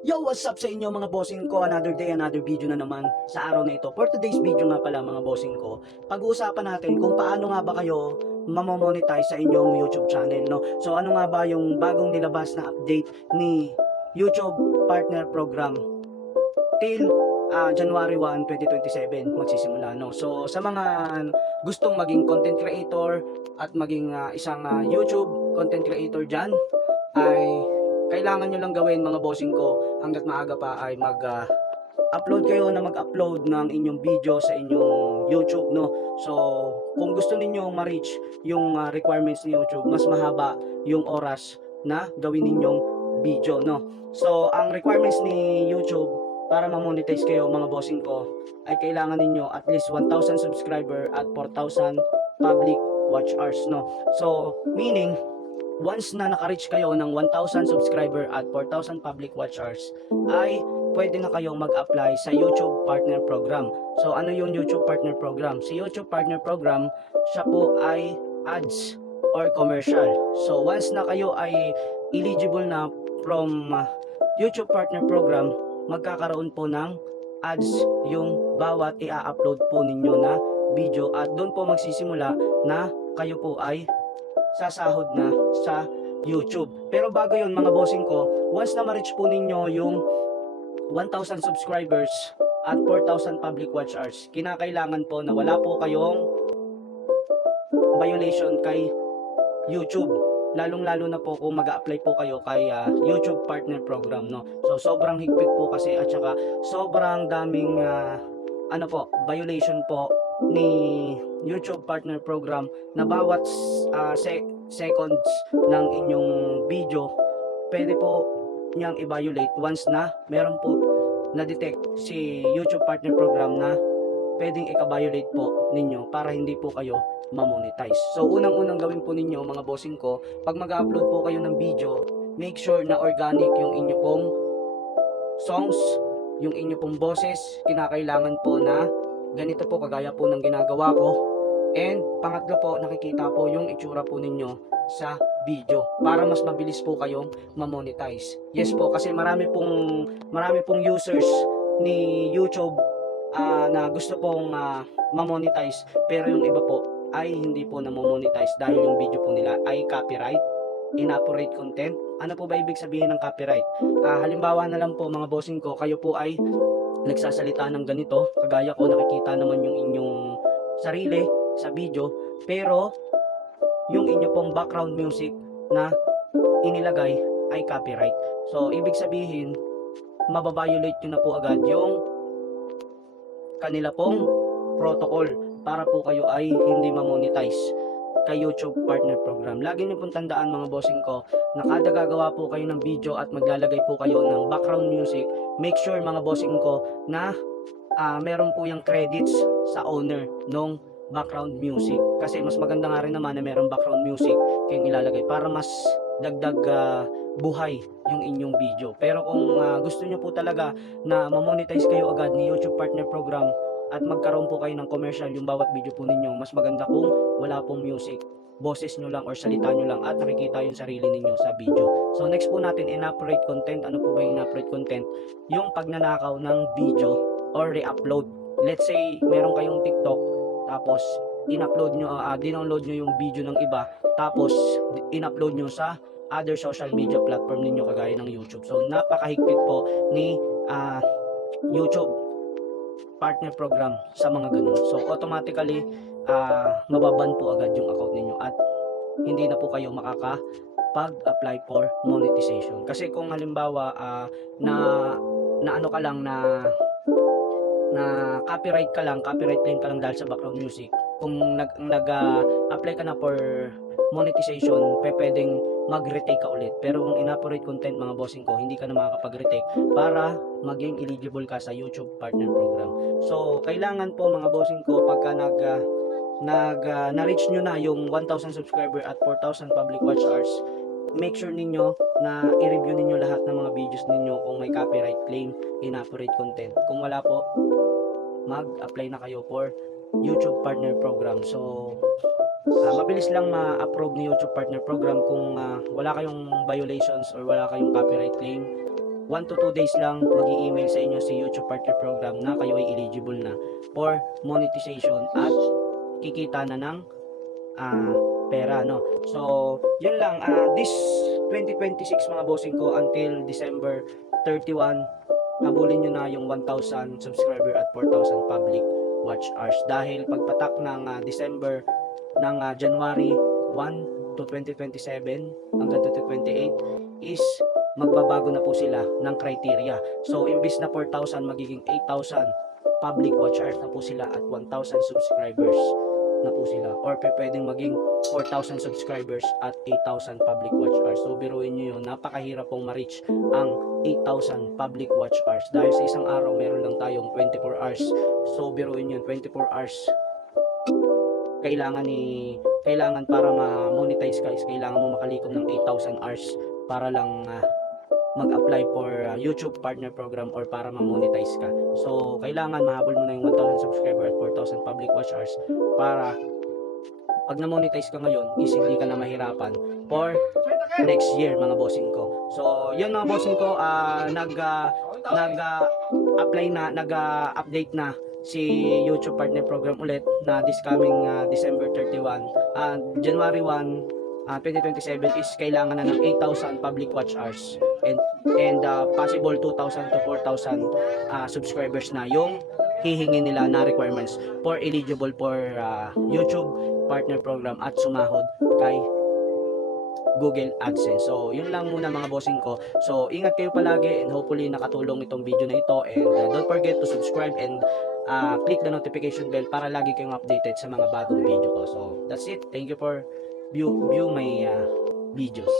Yo, what's up sa inyo mga bossing ko? Another day, another video na naman sa araw na ito. For today's video nga pala mga bossing ko, pag-uusapan natin kung paano nga ba kayo mamomonetize sa inyong YouTube channel, no? So ano nga ba yung bagong nilabas na update ni YouTube Partner Program till January 1, 2027 magsisimula, no? So sa mga gustong maging content creator at maging isang YouTube content creator dyan, ay kailangan nyo lang gawin mga bossing ko hanggat maaga pa ay upload kayo na mag-upload ng inyong video sa inyong YouTube, no. So kung gusto niyo ma-reach yung requirements ni YouTube, mas mahaba yung oras na gawin ninyong video, no. So ang requirements ni YouTube para ma-monetize kayo mga bossing ko ay kailangan ninyo at least 1,000 subscriber at 4,000 public watch hours, no. So meaning once na naka-reach kayo ng 1,000 subscriber at 4,000 public watch hours, ay pwede na kayong mag-apply sa YouTube Partner Program. So ano yung YouTube Partner Program? Si YouTube Partner Program, siya po ay ads or commercial. So once na kayo ay eligible na from YouTube Partner Program, magkakaroon po ng ads yung bawat i-upload po ninyo na video at doon po magsisimula na kayo po ay sasahod na sa YouTube. Pero bago yun mga bossing ko, once na ma-reach po ninyo yung 1,000 subscribers at 4,000 public watch hours, kinakailangan po na wala po kayong violation kay YouTube. Lalong-lalo na po kung mag-a-apply po kayo kay YouTube Partner Program, no. So sobrang higpit po kasi at saka sobrang daming violation po ni YouTube Partner Program na bawat seconds ng inyong video pwede po niyang i-violate once na meron po na-detect si YouTube Partner Program na pwedeng i-violate po ninyo para hindi po kayo ma-monetize. So unang-unang gawin po ninyo mga bossing ko, pag mag-upload po kayo ng video, make sure na organic yung inyo pong songs, yung inyo pong boses. Kinakailangan po na ganito po kagaya po ng ginagawa ko. And pangatlo po, nakikita po yung itsura po ninyo sa video para mas mabilis po kayong ma-monetize. Yes po, kasi marami pong users ni YouTube na gusto pong ma-monetize, pero yung iba po ay hindi po na-monetize dahil yung video po nila ay copyright, inappropriate content. Ano po ba ibig sabihin ng copyright? Halimbawa na lang po mga bossing ko, kayo po ay nagsasalita ng ganito, kagaya ko, nakikita naman yung inyong sarili sa video, pero yung inyo pong background music na inilagay ay copyright. So ibig sabihin, mababiolate nyo na po agad yung kanila pong protocol para po kayo ay hindi ma-monetize kay YouTube Partner Program. Lagi niyo pong tandaan mga bossing ko, na kada gagawa po kayo ng video at maglalagay po kayo ng background music, make sure mga bossing ko na meron po yung credits sa owner nung background music. Kasi mas maganda nga rin naman na merong background music kayong ilalagay para mas dagdag buhay yung inyong video. Pero kung gusto nyo po talaga na ma-monetize kayo agad ni YouTube Partner Program at magkaroon po kayo ng commercial yung bawat video po ninyo, mas maganda kung wala pong music, boses nyo lang or salita nyo lang at nakikita yung sarili ninyo sa video. So next po natin, inappropriate content. Ano po ba yung inappropriate content? Yung pagnanakaw ng video or re-upload. Let's say meron kayong TikTok, tapos in-upload nyo, dinownload nyo yung video ng iba, tapos in-upload nyo sa other social media platform ninyo kagaya ng YouTube. So napakahigpit po ni YouTube Partner Program sa mga ganun. So automatically mababan po agad yung account ninyo at hindi na po kayo makakapag-apply for monetization. Kasi kung halimbawa na ano ka lang na copyright claim ka lang dahil sa background music, kung nag-apply ka na for monetization, pwedeng mag-retake ka ulit. Pero kung inappropriate content mga bossing ko, hindi ka na makakapag-retake para maging eligible ka sa YouTube Partner Program. So kailangan po mga bossing ko, pagka na-reach nyo na yung 1,000 subscriber at 4,000 public watch hours, make sure ninyo na i-review ninyo lahat ng mga videos ninyo kung may copyright claim, inappropriate content. Kung wala po, mag-apply na kayo for YouTube Partner Program. So mabilis lang ma-approve ni YouTube Partner Program kung wala kayong violations or wala kayong copyright claim. 1 to 2 days lang mag-i-email sa inyo si YouTube Partner Program na kayo ay eligible na for monetization at kikita na ng pera, no? So, yun lang. This 2026 mga bossing ko until December 31, habulin nyo na yung 1,000 subscriber at 4,000 public watch hours. Dahil pagpatak ng December ng January 1 to 2027 hanggang 2028 is magbabago na po sila ng criteria. So, imbis na 4,000 magiging 8,000 public watch hours na po sila at 1,000 subscribers na po sila, or pwedeng maging 4,000 subscribers at 8,000 public watch hours. So biruin nyo yun, napakahirap pong ma-reach ang 8,000 public watch hours dahil sa isang araw meron lang tayong 24 hours. So biruin nyo, 24 hours kailangan para ma-monetize ka is kailangan mo makalikom ng 8,000 hours para lang mag-apply for YouTube Partner Program or para ma-monetize ka. So, kailangan mahabol mo na yung 1,000 subscriber at 4,000 public watch hours para pag na-monetize ka ngayon, is hindi ka na mahirapan for next year mga bossing ko. So, yun mga bossing ko, nag-update na si YouTube Partner Program ulit na this coming December 31, January 1, 2027 is kailangan na ng 8,000 public watch hours and possible 2,000 to 4,000 subscribers na yung hihingi nila na requirements for eligible for YouTube Partner Program at sumahod kay Google AdSense. So, yun lang muna mga bossing ko. So, ingat kayo palagi and hopefully nakatulong itong video na ito, and don't forget to subscribe and click the notification bell para lagi kayong updated sa mga bagong video ko. So, that's it. Thank you for view my videos.